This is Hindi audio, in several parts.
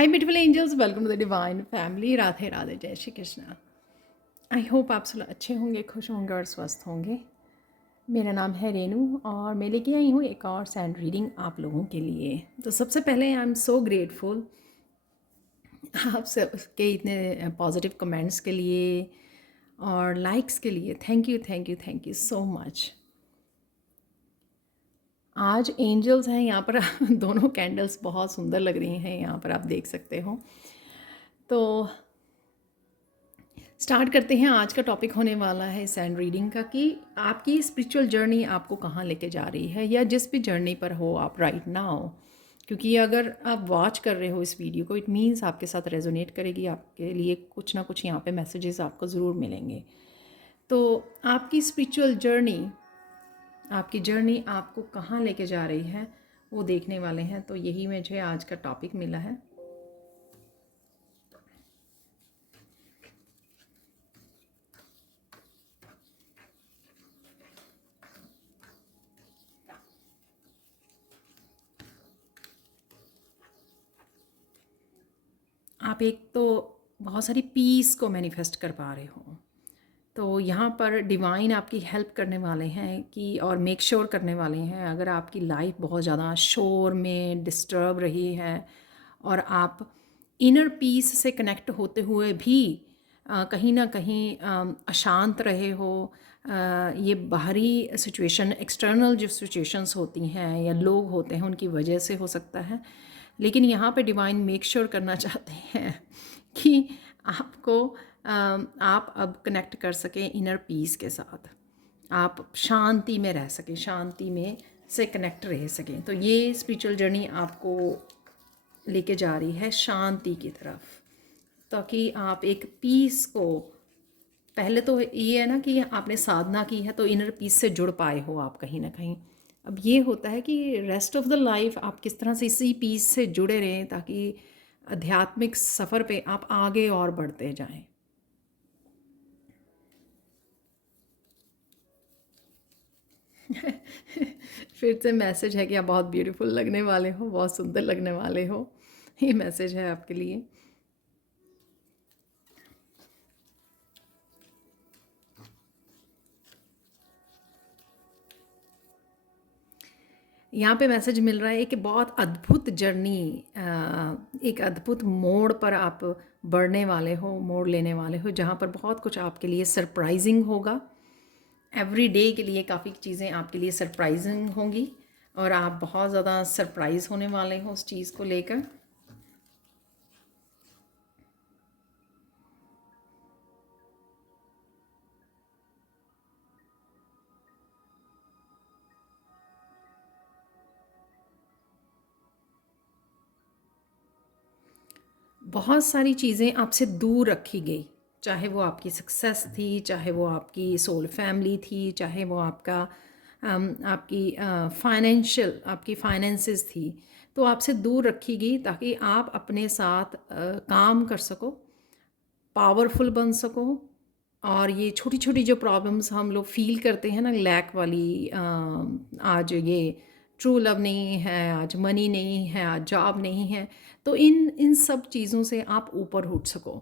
Hi beautiful angels, welcome to the divine family. Radhe Radhe, जय श्री कृष्णा। आई होप आप सब अच्छे होंगे, खुश होंगे और स्वस्थ होंगे। मेरा नाम है रेनू और मैं लेके आई हूँ एक और सैंड रीडिंग आप लोगों के लिए। तो सबसे पहले आई एम सो ग्रेटफुल आप सबके इतने पॉजिटिव कमेंट्स के लिए और लाइक्स के लिए। Thank you thank you thank you so much. आज एंजल्स हैं यहाँ पर दोनों कैंडल्स बहुत सुंदर लग रही हैं, यहाँ पर आप देख सकते हो। तो स्टार्ट करते हैं। आज का टॉपिक होने वाला है सैंड रीडिंग का कि आपकी स्पिरिचुअल जर्नी आपको कहाँ लेके जा रही है, या जिस भी जर्नी पर हो आप राइट नाउ। क्योंकि अगर आप वॉच कर रहे हो इस वीडियो को, इट मीन्स आपके साथ रेजोनेट करेगी, आपके लिए कुछ ना कुछ यहाँ पे मैसेजेस आपको ज़रूर मिलेंगे। तो आपकी स्पिरिचुअल जर्नी, आपकी जर्नी आपको कहाँ लेके जा रही है वो देखने वाले हैं। तो यही मुझे आज का टॉपिक मिला है। आप एक तो बहुत सारी पीस को मैनिफेस्ट कर पा रहे हो, तो यहाँ पर डिवाइन आपकी हेल्प करने वाले हैं कि, और मेक श्योर करने वाले हैं, अगर आपकी लाइफ बहुत ज़्यादा शोर में डिस्टर्ब रही है और आप इनर पीस से कनेक्ट होते हुए भी कहीं ना कहीं अशांत रहे हो। ये बाहरी सिचुएशन, एक्सटर्नल जो सिचुएशंस होती हैं या लोग होते हैं उनकी वजह से हो सकता है, लेकिन यहाँ पे डिवाइन मेक श्योर करना चाहते हैं कि आपको आप अब कनेक्ट कर सकें इनर पीस के साथ, आप शांति में रह सकें, शांति में से कनेक्ट रह सकें। तो ये स्पिरिचुअल जर्नी आपको लेके जा रही है शांति की तरफ, ताकि आप एक पीस को, पहले तो ये है ना कि आपने साधना की है तो इनर पीस से जुड़ पाए हो आप कहीं ना कहीं। अब ये होता है कि रेस्ट ऑफ द लाइफ आप किस तरह से इसी पीस से जुड़े रहें, ताकि आध्यात्मिक सफ़र पे आप आगे और बढ़ते जाएं। फिर से मैसेज है कि आप बहुत ब्यूटीफुल लगने वाले हो, बहुत सुंदर लगने वाले हो। ये मैसेज है आपके लिए। यहाँ पे मैसेज मिल रहा है कि बहुत अद्भुत जर्नी, एक अद्भुत मोड़ पर आप बढ़ने वाले हो, मोड़ लेने वाले हो, जहाँ पर बहुत कुछ आपके लिए सरप्राइजिंग होगा। एवरी डे के लिए काफ़ी चीज़ें आपके लिए सरप्राइजिंग होंगी और आप बहुत ज़्यादा सरप्राइज होने वाले हो उस चीज़ को लेकर। बहुत सारी चीज़ें आपसे दूर रखी गई, चाहे वो आपकी सक्सेस थी, चाहे वो आपकी सोल फैमिली थी, चाहे वो आपका आपकी फाइनेंशियल, आपकी फाइनेंसेस थी, तो आपसे दूर रखी गई ताकि आप अपने साथ काम कर सको, पावरफुल बन सको। और ये छोटी छोटी जो प्रॉब्लम्स हम लोग फील करते हैं ना, लैक वाली, आज ये ट्रू लव नहीं है, आज मनी नहीं है, आज जॉब नहीं है, तो इन इन सब चीज़ों से आप ऊपर उठ सको।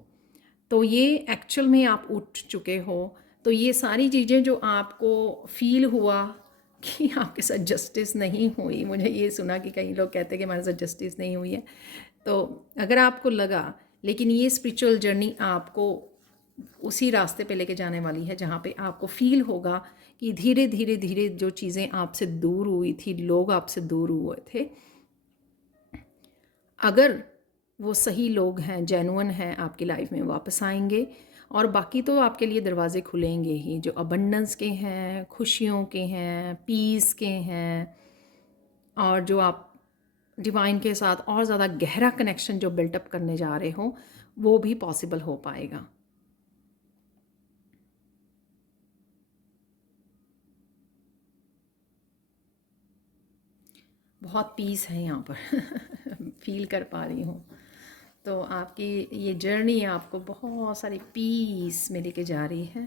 तो ये एक्चुअल में आप उठ चुके हो। तो ये सारी चीज़ें जो आपको फील हुआ कि आपके साथ जस्टिस नहीं हुई, मुझे ये सुना कि कई लोग कहते हैं कि हमारे साथ जस्टिस नहीं हुई है, तो अगर आपको लगा, लेकिन ये स्पिरिचुअल जर्नी आपको उसी रास्ते पे लेके जाने वाली है जहाँ पे आपको फील होगा कि धीरे धीरे धीरे जो चीज़ें आपसे दूर हुई थी, लोग आपसे दूर हुए थे, अगर वो सही लोग हैं, जेन्युइन हैं, आपकी लाइफ में वापस आएंगे। और बाकी तो आपके लिए दरवाजे खुलेंगे ही, जो अबंडेंस के हैं, खुशियों के हैं, पीस के हैं, और जो आप डिवाइन के साथ और ज़्यादा गहरा कनेक्शन जो बिल्टअप करने जा रहे हो, वो भी पॉसिबल हो पाएगा। बहुत पीस है यहाँ पर फील कर पा रही हूँ। तो आपकी ये जर्नी आपको बहुत सारी पीस में लेके जा रही है।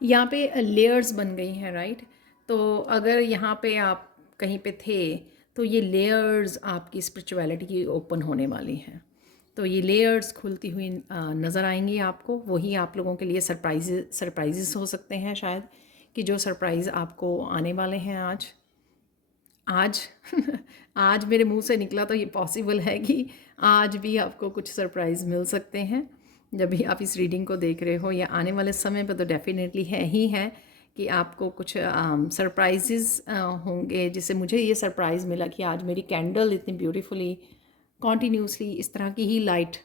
यहाँ पे लेयर्स बन गई हैं, राइट। तो अगर यहाँ पे आप कहीं पे थे तो ये लेयर्स आपकी स्पिरिचुअलिटी की ओपन होने वाली हैं। तो ये लेयर्स खुलती हुई नज़र आएंगी आपको। वही आप लोगों के लिए सरप्राइजेस हो सकते हैं शायद, कि जो सरप्राइज़ आपको आने वाले हैं आज आज आज मेरे मुंह से निकला तो ये पॉसिबल है कि आज भी आपको कुछ सरप्राइज़ मिल सकते हैं। जब भी आप इस रीडिंग को देख रहे हो या आने वाले समय पर, तो डेफिनेटली है ही है कि आपको कुछ सरप्राइजेस होंगे। जिससे मुझे ये सरप्राइज़ मिला कि आज मेरी कैंडल इतनी ब्यूटीफुली कॉन्टीन्यूसली इस तरह की ही लाइट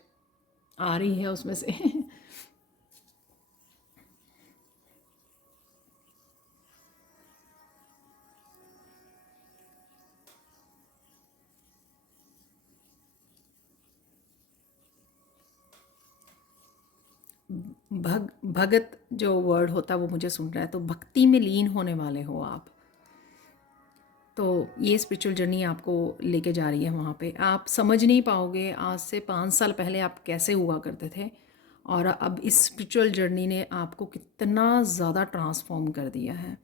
आ रही है उसमें से भगत जो वर्ड होता है वो मुझे सुन रहा है, तो भक्ति में लीन होने वाले हो आप। तो ये स्पिरिचुअल जर्नी आपको लेके जा रही है वहाँ पे। आप समझ नहीं पाओगे आज से 5 साल पहले आप कैसे हुआ करते थे, और अब इस स्पिरिचुअल जर्नी ने आपको कितना ज़्यादा ट्रांसफॉर्म कर दिया है,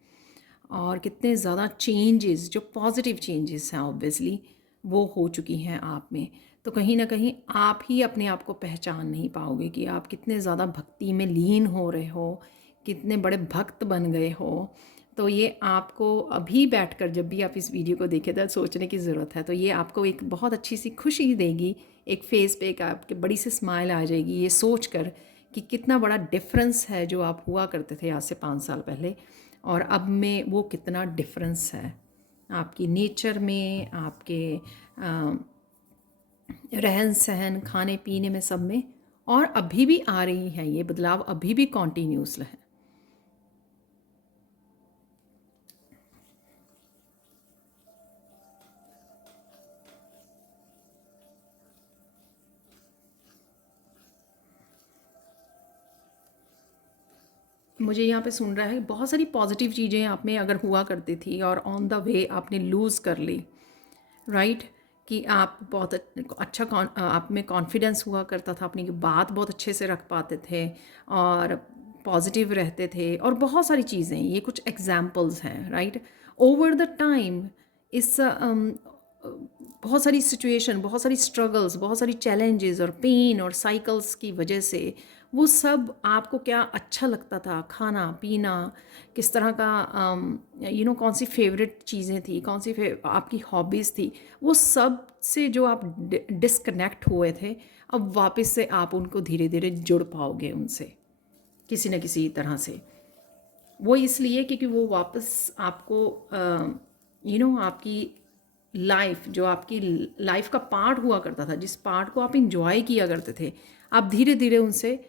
और कितने ज़्यादा चेंजेस, जो पॉजिटिव चेंजेस हैं ऑब्वियसली, वो हो चुकी हैं आप में। तो कहीं ना कहीं आप ही अपने आप को पहचान नहीं पाओगे कि आप कितने ज़्यादा भक्ति में लीन हो रहे हो, कितने बड़े भक्त बन गए हो। तो ये आपको अभी बैठकर जब भी आप इस वीडियो को देखें तो सोचने की ज़रूरत है। तो ये आपको एक बहुत अच्छी सी खुशी देगी, एक फेस पे एक आपके बड़ी सी स्माइल आ जाएगी ये सोच कर कि कितना बड़ा डिफरेंस है जो आप हुआ करते थे आज से 5 साल पहले, और अब में वो कितना डिफरेंस है आपकी नेचर में, आपके रहन सहन, खाने पीने में, सब में। और अभी भी आ रही है ये बदलाव, अभी भी कॉन्टीन्यूस है। मुझे यहाँ पे सुन रहा है बहुत सारी पॉजिटिव चीज़ें आप में अगर हुआ करती थी और ऑन द वे आपने लूज़ कर ली, राइट। कि आप बहुत अच्छा आप में कॉन्फिडेंस हुआ करता था, अपनी बात बहुत अच्छे से रख पाते थे और पॉजिटिव रहते थे, और बहुत सारी चीज़ें, ये कुछ एग्जाम्पल्स हैं, राइट। ओवर द टाइम इस बहुत सारी सिचुएशन, बहुत सारी स्ट्रगल्स, बहुत सारी चैलेंजेस और पेन और साइकिल्स की वजह से वो सब आपको क्या अच्छा लगता था, खाना पीना, किस तरह का कौन सी फेवरेट चीज़ें थी, कौन सी आपकी हॉबीज़ थी, वो सब से जो आप डिस्कनेक्ट हुए थे, अब वापस से आप उनको धीरे धीरे जुड़ पाओगे उनसे किसी न किसी तरह से। वो इसलिए क्योंकि वो वापस आपको आपकी लाइफ, जो आपकी लाइफ का पार्ट हुआ करता था, जिस पार्ट को आप इंजॉय किया करते थे, आप धीरे धीरे उनसे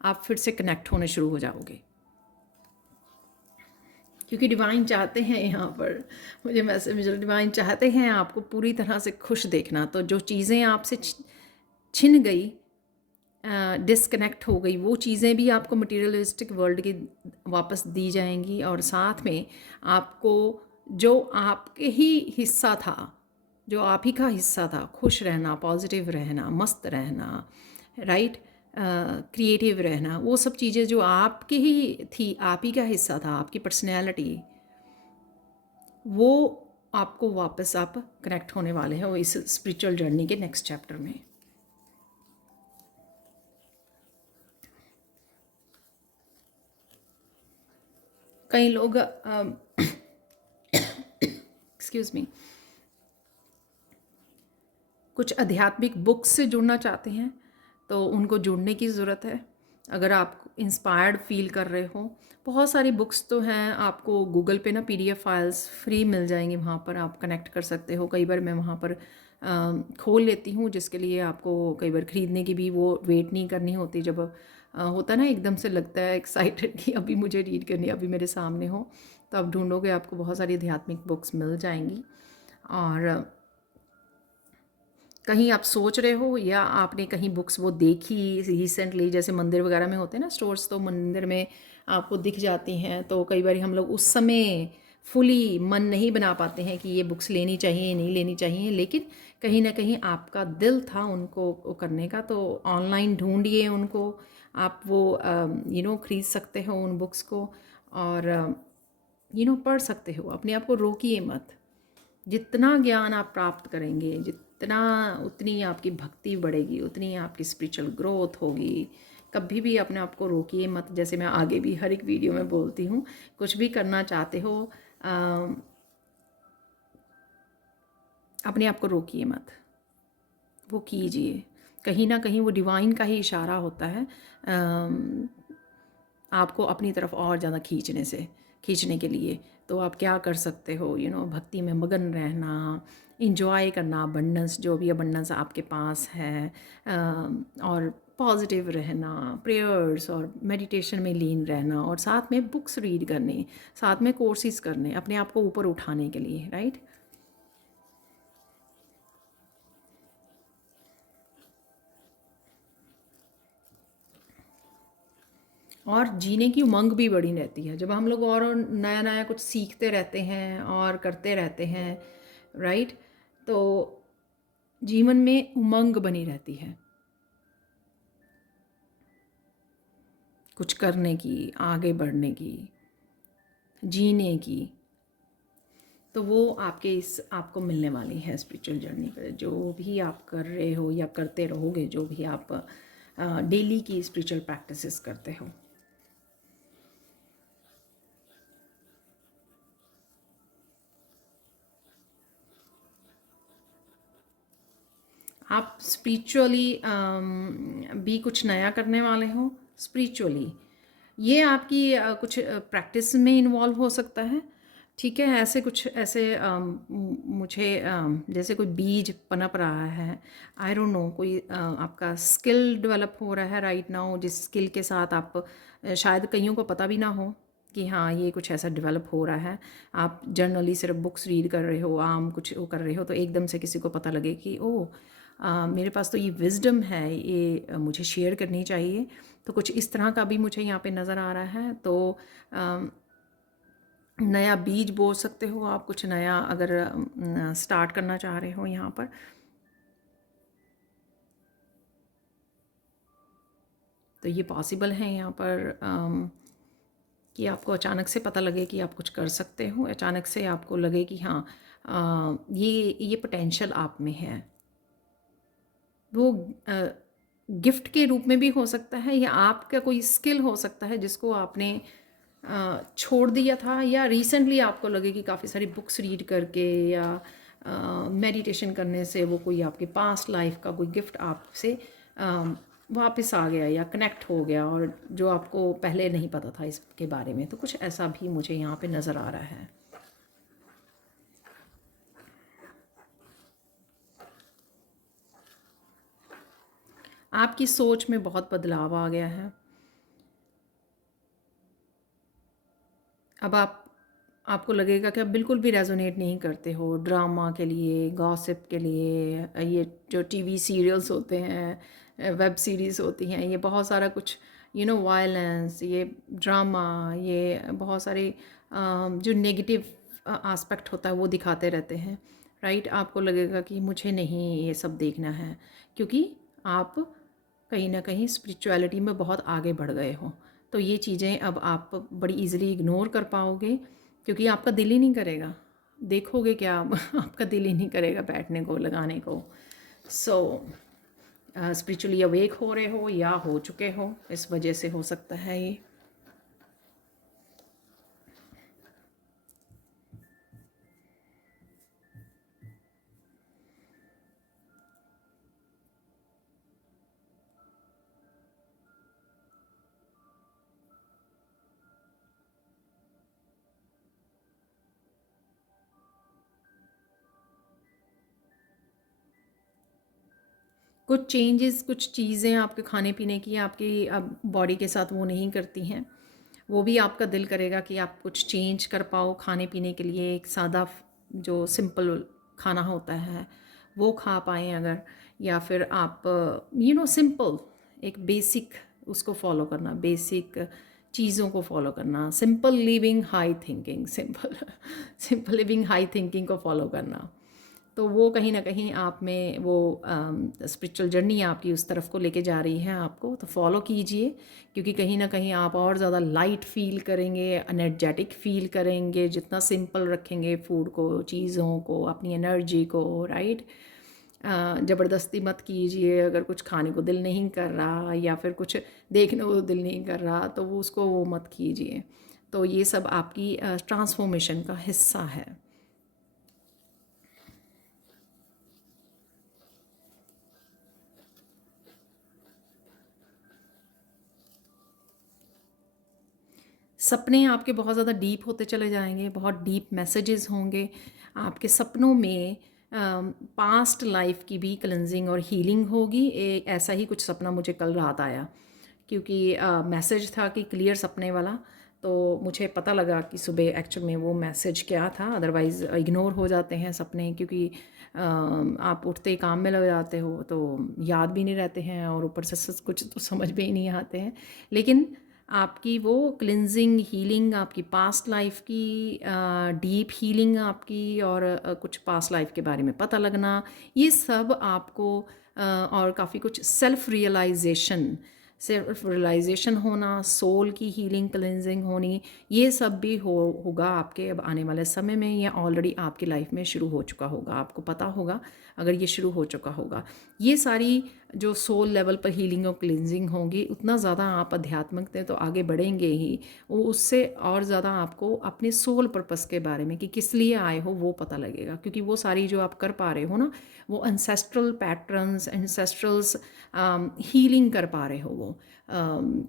आप फिर से कनेक्ट होने शुरू हो जाओगे। क्योंकि डिवाइन चाहते हैं, यहाँ पर मुझे मैसेज मिल, डिवाइन चाहते हैं आपको पूरी तरह से खुश देखना। तो जो चीज़ें आपसे छिन गई, डिस्कनेक्ट हो गई, वो चीज़ें भी आपको मटीरियलिस्टिक वर्ल्ड की वापस दी जाएंगी, और साथ में आपको जो आपके ही हिस्सा था, जो आप ही का हिस्सा था, खुश रहना, पॉजिटिव रहना, मस्त रहना, राइट, क्रिएटिव रहना, वो सब चीज़ें जो आपकी ही थी, आप ही का हिस्सा था, आपकी पर्सनैलिटी, वो आपको वापस आप कनेक्ट होने वाले हैं वो इस स्पिरिचुअल जर्नी के नेक्स्ट चैप्टर में। कई लोग एक्सक्यूज़ मी, कुछ आध्यात्मिक बुक्स से जुड़ना चाहते हैं तो उनको जुड़ने की ज़रूरत है। अगर आप इंस्पायर्ड फील कर रहे हो, बहुत सारी बुक्स तो हैं, आपको गूगल पे ना PDF फाइल्स फ्री मिल जाएंगी, वहाँ पर आप कनेक्ट कर सकते हो। कई बार मैं वहाँ पर खोल लेती हूँ, जिसके लिए आपको कई बार ख़रीदने की भी वो वेट नहीं करनी होती। जब होता है ना, एकदम से लगता है एक्साइटेड कि अभी मुझे रीड करनी, अभी मेरे सामने हो, तो आप ढूंढोगे आपको बहुत सारी आध्यात्मिक बुक्स मिल जाएंगी। और कहीं आप सोच रहे हो या आपने कहीं बुक्स वो देखी रिसेंटली, जैसे मंदिर वगैरह में होते हैं ना स्टोर्स, तो मंदिर में आपको दिख जाती हैं, तो कई बार हम लोग उस समय फुली मन नहीं बना पाते हैं कि ये बुक्स लेनी चाहिए नहीं लेनी चाहिए, लेकिन कहीं ना कहीं आपका दिल था उनको करने का, तो ऑनलाइन ढूंढिए उनको, आप वो ख़रीद सकते हो उन बुक्स को। और पढ़ सकते हो, अपने आप को रोकिए मत। जितना ज्ञान आप प्राप्त करेंगे, जितना उतनी आपकी भक्ति बढ़ेगी, उतनी आपकी स्पिरिचुअल ग्रोथ होगी। कभी भी अपने आप को रोकिए मत। जैसे मैं आगे भी हर एक वीडियो में बोलती हूँ, कुछ भी करना चाहते हो अपने आप को रोकिए मत, वो कीजिए। कहीं ना कहीं वो डिवाइन का ही इशारा होता है आपको अपनी तरफ और ज़्यादा खींचने के लिए। तो आप क्या कर सकते हो, भक्ति में मगन रहना, इंजॉय करना, अबंडेंस, जो भी अबंडेंस आपके पास है, और पॉजिटिव रहना, प्रेयर्स और मेडिटेशन में लीन रहना, और साथ में बुक्स रीड करने, साथ में कोर्सेज करने अपने आप को ऊपर उठाने के लिए, राइट। और जीने की उमंग भी बड़ी रहती है जब हम लोग और नया नया कुछ सीखते रहते हैं और करते रहते हैं, राइट। तो जीवन में उमंग बनी रहती है कुछ करने की, आगे बढ़ने की, जीने की। तो वो आपको मिलने वाली है स्पिरिचुअल जर्नी पर। जो भी आप कर रहे हो या करते रहोगे, जो भी आप डेली की स्पिरिचुअल प्रैक्टिसेस करते हो, आप स्पिरिचुअली भी कुछ नया करने वाले हो। स्पिरिचुअली ये आपकी कुछ प्रैक्टिस में इन्वॉल्व हो सकता है, ठीक है। ऐसे कुछ ऐसे मुझे जैसे कोई बीज पनप रहा है, आई डोंट नो, कोई आपका स्किल डेवलप हो रहा है राइट नाउ, जिस स्किल के साथ आप शायद कईयों को पता भी ना हो कि हाँ ये कुछ ऐसा डेवलप हो रहा है। आप जर्नली सिर्फ बुक्स रीड कर रहे हो, आम कुछ वो कर रहे हो, तो एकदम से किसी को पता लगे कि ओह मेरे पास तो ये विजडम है, ये मुझे शेयर करनी चाहिए। तो कुछ इस तरह का भी मुझे यहाँ पे नज़र आ रहा है। तो नया बीज बो सकते हो आप, कुछ नया अगर स्टार्ट करना चाह रहे हो यहाँ पर। तो ये पॉसिबल है यहाँ पर कि आपको अचानक से पता लगे कि आप कुछ कर सकते हो, अचानक से आपको लगे कि हाँ ये पोटेंशियल आप में है। वो गिफ्ट के रूप में भी हो सकता है, या आपका कोई स्किल हो सकता है जिसको आपने छोड़ दिया था, या रिसेंटली आपको लगे कि काफ़ी सारी बुक्स रीड करके या मेडिटेशन करने से वो कोई आपके पास्ट लाइफ का कोई गिफ्ट आपसे वापस आ गया या कनेक्ट हो गया, और जो आपको पहले नहीं पता था इसके बारे में। तो कुछ ऐसा भी मुझे यहाँ पे नज़र आ रहा है। आपकी सोच में बहुत बदलाव आ गया है। अब आपको लगेगा कि आप बिल्कुल भी रेजोनेट नहीं करते हो ड्रामा के लिए, गॉसिप के लिए, ये जो टीवी सीरियल्स होते हैं, वेब सीरीज़ होती हैं, ये बहुत सारा कुछ वायलेंस, ये ड्रामा, ये बहुत सारे जो नेगेटिव एस्पेक्ट होता है वो दिखाते रहते हैं, राइट। आपको लगेगा कि मुझे नहीं ये सब देखना है, क्योंकि आप कहीं ना कहीं स्पिरिचुअलिटी में बहुत आगे बढ़ गए हो। तो ये चीज़ें अब आप बड़ी इजीली इग्नोर कर पाओगे, क्योंकि आपका दिल ही नहीं करेगा। देखोगे क्या आप आपका दिल ही नहीं करेगा बैठने को, लगाने को। सो स्पिरिचुअली अवेक हो रहे हो या हो चुके हो, इस वजह से हो सकता है ये। कुछ चेंजेस, कुछ चीज़ें आपके खाने पीने की आपकी अब बॉडी के साथ वो नहीं करती हैं, वो भी आपका दिल करेगा कि आप कुछ चेंज कर पाओ खाने पीने के लिए। एक सादा जो सिंपल खाना होता है वो खा पाएँ अगर, या फिर आप सिंपल एक बेसिक उसको फॉलो करना, बेसिक चीज़ों को फॉलो करना, simple living high thinking, simple living high thinking को फॉलो करना। तो वो कहीं ना कहीं आप में वो स्पिरिचुअल जर्नी आपकी उस तरफ को लेके जा रही है आपको, तो फॉलो कीजिए, क्योंकि कहीं ना कहीं आप और ज़्यादा लाइट फील करेंगे, एनर्जेटिक फील करेंगे जितना सिंपल रखेंगे फूड को, चीज़ों को, अपनी एनर्जी को, राइट। ज़बरदस्ती मत कीजिए, अगर कुछ खाने को दिल नहीं कर रहा या फिर कुछ देखने को दिल नहीं कर रहा तो वो उसको वो मत कीजिए। तो ये सब आपकी ट्रांसफॉर्मेशन का हिस्सा है। सपने आपके बहुत ज़्यादा डीप होते चले जाएंगे, बहुत डीप मैसेजेस होंगे आपके सपनों में। पास्ट लाइफ की भी क्लेंजिंग और हीलिंग होगी। एक ऐसा ही कुछ सपना मुझे कल रात आया, क्योंकि मैसेज था कि क्लियर सपने वाला, तो मुझे पता लगा कि सुबह एक्चुअल में वो मैसेज क्या था। अदरवाइज़ इग्नोर हो जाते हैं सपने, क्योंकि आप उठते ही काम में लग जाते हो तो याद भी नहीं रहते हैं, और ऊपर से कुछ तो समझ में ही नहीं आते हैं। लेकिन आपकी वो क्लिनजिंग हीलिंग, आपकी पास्ट लाइफ की डीप हीलिंग आपकी, और कुछ पास्ट लाइफ के बारे में पता लगना, ये सब आपको और काफ़ी कुछ सेल्फ रियलाइजेशन होना, सोल की हीलिंग क्लिनजिंग होनी, ये सब भी होगा आपके अब आने वाले समय में, या ऑलरेडी आपकी लाइफ में शुरू हो चुका होगा। आपको पता होगा अगर ये शुरू हो चुका होगा। ये सारी जो सोल लेवल पर हीलिंग और क्लिनजिंग होगी, उतना ज़्यादा आप आध्यात्मिक थे तो आगे बढ़ेंगे ही, वो उससे और ज़्यादा आपको अपने सोल पर्पस के बारे में कि किस लिए आए हो वो पता लगेगा। क्योंकि वो सारी जो आप कर पा रहे हो ना, वो एंसेस्ट्रल पैटर्न्स, एंसेस्ट्रल्स हीलिंग कर पा रहे हो, वो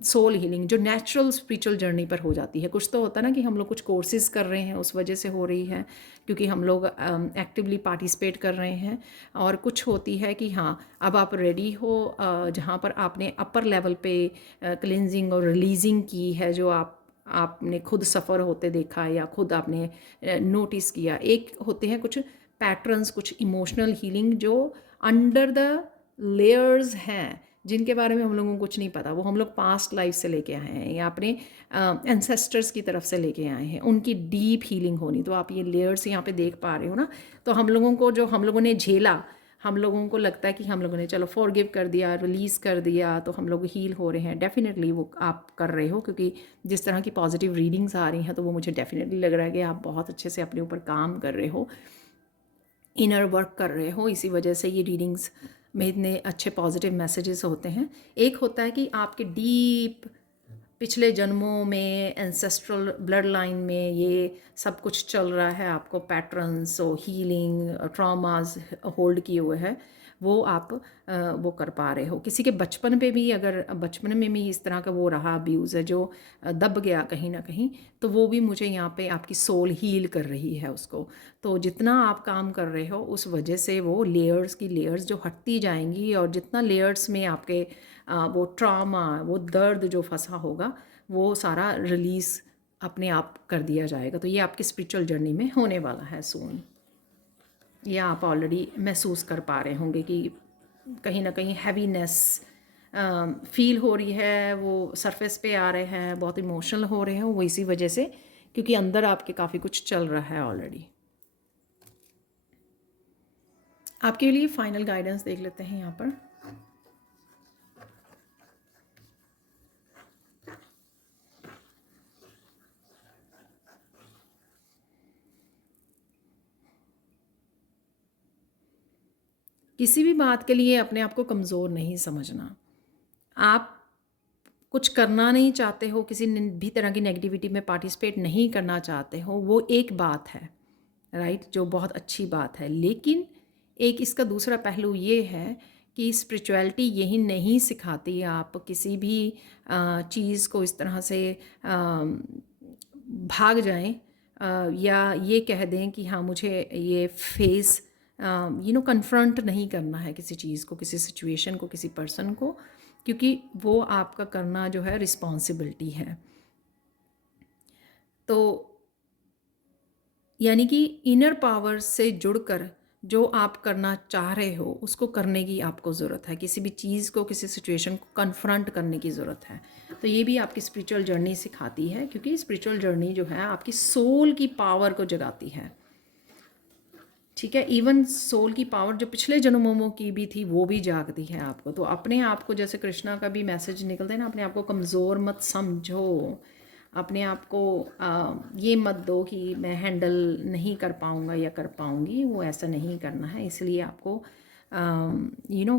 सोल हीलिंग जो नेचुरल स्पिरिचुअल जर्नी पर हो जाती है। कुछ तो होता है ना कि हम लोग कुछ कोर्सेज कर रहे हैं उस वजह से हो रही है, क्योंकि हम लोग एक्टिवली पार्टिसिपेट कर रहे हैं। और कुछ होती है कि हाँ, अब आप रेडी हो, जहाँ पर आपने अपर लेवल पे क्लिनजिंग और रिलीजिंग की है, जो आपने खुद सफ़र होते देखा या खुद आपने नोटिस किया। एक होते हैं कुछ पैटर्न्स, कुछ इमोशनल हीलिंग जो अंडर द लेयर्स हैं, जिनके बारे में हम लोगों को कुछ नहीं पता। वो हम लोग पास्ट लाइफ से लेके आए हैं या अपने एंसेस्टर्स की तरफ से लेके आए हैं, उनकी डीप हीलिंग होनी। तो आप ये लेयर्स यहाँ पे देख पा रहे हो ना। तो हम लोगों को जो हम लोगों ने झेला, हम लोगों को लगता है कि हम लोगों ने चलो फॉरगिव कर दिया, रिलीज़ कर दिया, तो हम लोग हील हो रहे हैं। डेफिनेटली वो आप कर रहे हो, क्योंकि जिस तरह की पॉजिटिव रीडिंग्स आ रही हैं तो वो मुझे डेफिनेटली लग रहा है कि आप बहुत अच्छे से अपने ऊपर काम कर रहे हो, इनर वर्क कर रहे हो। इसी वजह से ये रीडिंग्स में इतने अच्छे पॉजिटिव मैसेजेस होते हैं। एक होता है कि आपके डीप पिछले जन्मों में एंसेस्ट्रल ब्लड लाइन में ये सब कुछ चल रहा है, आपको पैटर्न्स और हीलिंग ट्रॉमास होल्ड किए हुए हैं, वो आप वो कर पा रहे हो। किसी के बचपन पे भी, अगर बचपन में भी इस तरह का वो रहा अब्यूज़ है जो दब गया कहीं ना कहीं, तो वो भी मुझे यहाँ पे आपकी सोल हील कर रही है उसको। तो जितना आप काम कर रहे हो उस वजह से वो लेयर्स की लेयर्स जो हटती जाएंगी, और जितना लेयर्स में आपके वो ट्रॉमा, वो दर्द जो फंसा होगा, वो सारा रिलीज़ अपने आप कर दिया जाएगा। तो ये आपकी स्पिरिचुअल जर्नी में होने वाला है सून। या आप ऑलरेडी महसूस कर पा रहे होंगे कि कहीं ना कहीं हैवीनेस फील हो रही है, वो सरफेस पे आ रहे हैं, बहुत इमोशनल हो रहे हैं वो, इसी वजह से, क्योंकि अंदर आपके काफ़ी कुछ चल रहा है ऑलरेडी। आपके लिए फाइनल गाइडेंस देख लेते हैं यहाँ पर। किसी भी बात के लिए अपने आप को कमज़ोर नहीं समझना। आप कुछ करना नहीं चाहते हो, किसी भी तरह की नेगेटिविटी में पार्टिसिपेट नहीं करना चाहते हो, वो एक बात है, राइट, जो बहुत अच्छी बात है। लेकिन एक इसका दूसरा पहलू ये है कि स्पिरिचुअलिटी यही नहीं सिखाती आप किसी भी चीज़ को इस तरह से भाग जाएं, या ये कह दें कि हाँ मुझे ये फेस कन्फ्रंट नहीं करना है किसी चीज़ को, किसी सिचुएशन को, किसी पर्सन को, क्योंकि वो आपका करना जो है रिस्पॉन्सिबिलिटी है। तो यानी कि इनर पावर से जुड़कर जो आप करना चाह रहे हो उसको करने की आपको ज़रूरत है। किसी भी चीज़ को, किसी सिचुएशन को कन्फ्रंट करने की ज़रूरत है। तो ये भी आपकी स्पिरिचुअल जर्नी सिखाती है, क्योंकि स्पिरिचुअल जर्नी जो है आपकी सोल की पावर को जगाती है। ठीक है। इवन सोल की पावर जो पिछले जन्मों की भी थी वो भी जागती है आपको। तो अपने आप को, जैसे कृष्णा का भी मैसेज निकलता है ना, अपने आप को कमज़ोर मत समझो। अपने आप को ये मत दो कि मैं हैंडल नहीं कर पाऊँगा या कर पाऊँगी, वो ऐसा नहीं करना है। इसलिए आपको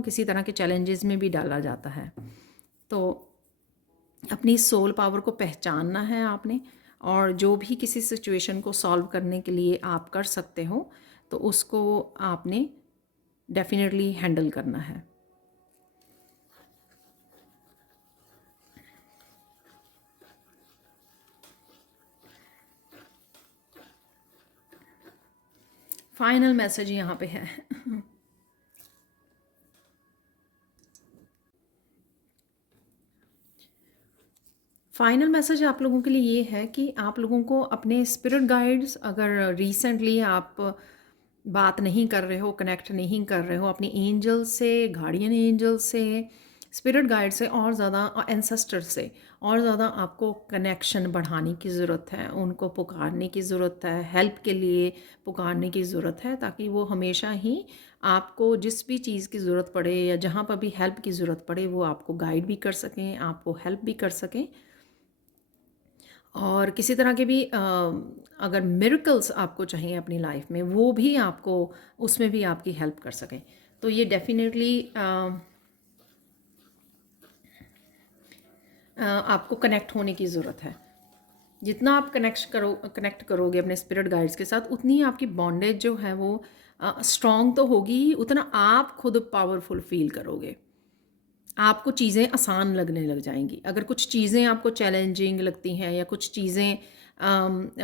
किसी तरह के चैलेंजेस में भी डाला जाता है। तो अपनी सोल पावर को पहचानना है आपने, और जो भी किसी सिचुएशन को सॉल्व करने के लिए आप कर सकते हो तो उसको आपने डेफिनेटली हैंडल करना है। फाइनल मैसेज यहाँ पे है फाइनल मैसेज आप लोगों के लिए ये है कि आप लोगों को अपने स्पिरिट गाइड्स, अगर रिसेंटली आप बात नहीं कर रहे हो, कनेक्ट नहीं कर रहे हो अपनी एंजल से, गार्डियन एंजल से, स्पिरिट गाइड से, और ज़्यादा एंसेस्टर से, और ज़्यादा आपको कनेक्शन बढ़ाने की ज़रूरत है। उनको पुकारने की ज़रूरत है, हेल्प के लिए पुकारने की ज़रूरत है, ताकि वो हमेशा ही आपको जिस भी चीज़ की ज़रूरत पड़े या जहाँ पर भी हेल्प की ज़रूरत पड़े वो आपको गाइड भी कर सकें, आपको हेल्प भी कर सकें। और किसी तरह के भी अगर मिरेकल्स आपको चाहिए अपनी लाइफ में, वो भी आपको उसमें भी आपकी हेल्प कर सकें। तो ये डेफिनेटली आपको कनेक्ट होने की ज़रूरत है। जितना आप कनेक्ट करोगे अपने स्पिरिट गाइड्स के साथ, उतनी ही आपकी बॉन्डेज जो है वो स्ट्रॉन्ग तो होगी ही, उतना आप खुद पावरफुल फील करोगे। आपको चीज़ें आसान लगने लग जाएंगी। अगर कुछ चीज़ें आपको चैलेंजिंग लगती हैं या कुछ चीज़ें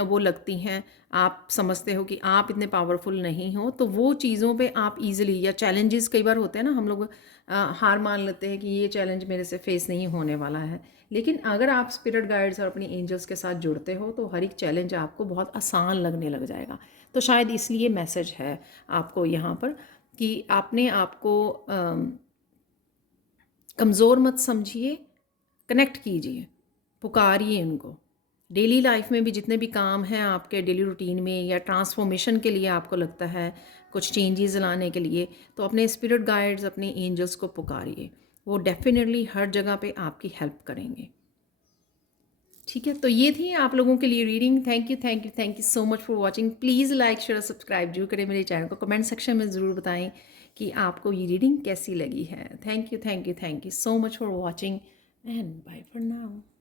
वो लगती हैं, आप समझते हो कि आप इतने पावरफुल नहीं हो, तो वो चीज़ों पे आप इजीली, या चैलेंजेस कई बार होते हैं ना, हम लोग हार मान लेते हैं कि ये चैलेंज मेरे से फेस नहीं होने वाला है। लेकिन अगर आप स्पिरिट गाइड्स और अपनी एंजल्स के साथ जुड़ते हो तो हर एक चैलेंज आपको बहुत आसान लगने लग जाएगा। तो शायद इसलिए मैसेज है आपको यहाँ पर कि आपने आपको कमज़ोर मत समझिए, कनेक्ट कीजिए, पुकारिए उनको। डेली लाइफ में भी जितने भी काम हैं आपके डेली रूटीन में, या ट्रांसफॉर्मेशन के लिए आपको लगता है कुछ चेंजेस लाने के लिए, तो अपने स्पिरिट गाइड्स, अपने एंजल्स को पुकारिए। वो डेफिनेटली हर जगह पे आपकी हेल्प करेंगे। ठीक है, तो ये थी आप लोगों के लिए reading. Thank you, thank you, thank you so much for watching. Please like, share, subscribe जरूर करें मेरे चैनल को। कमेंट सेक्शन में ज़रूर बताएं कि आपको ये रीडिंग कैसी लगी है। Thank you, thank you, thank you so much for watching, and bye for now.